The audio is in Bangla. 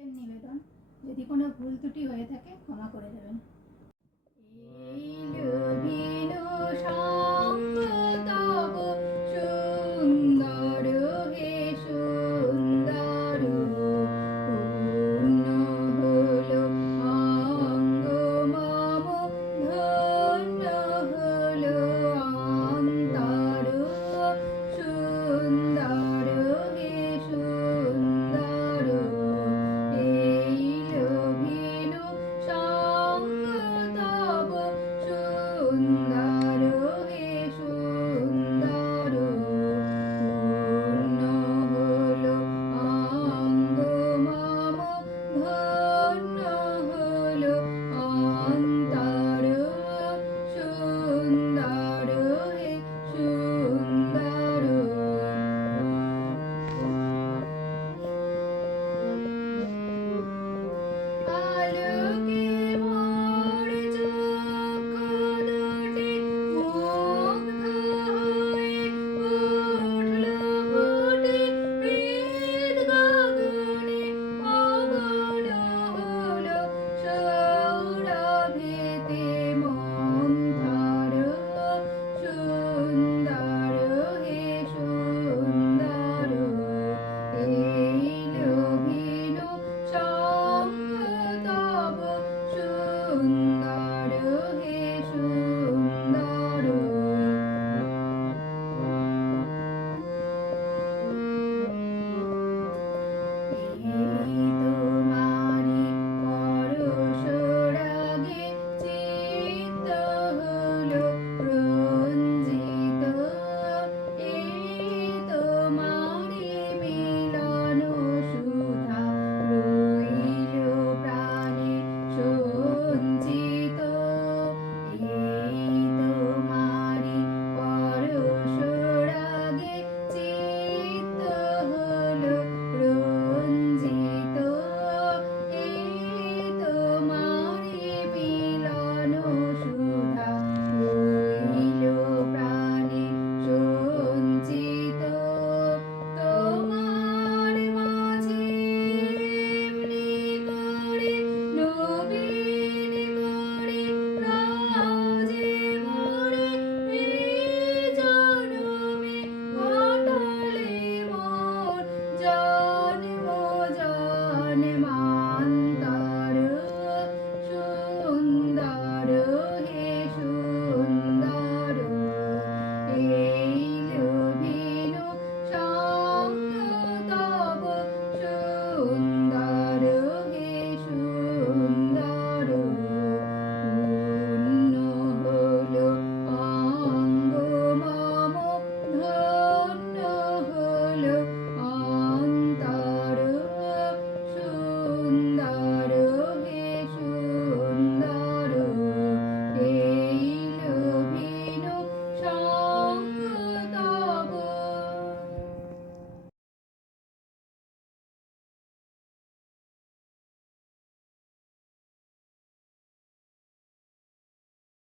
আজকের নিবেদন। যদি কোনো ভুল ত্রুটি হয়ে থাকে ক্ষমা করে দেবেন।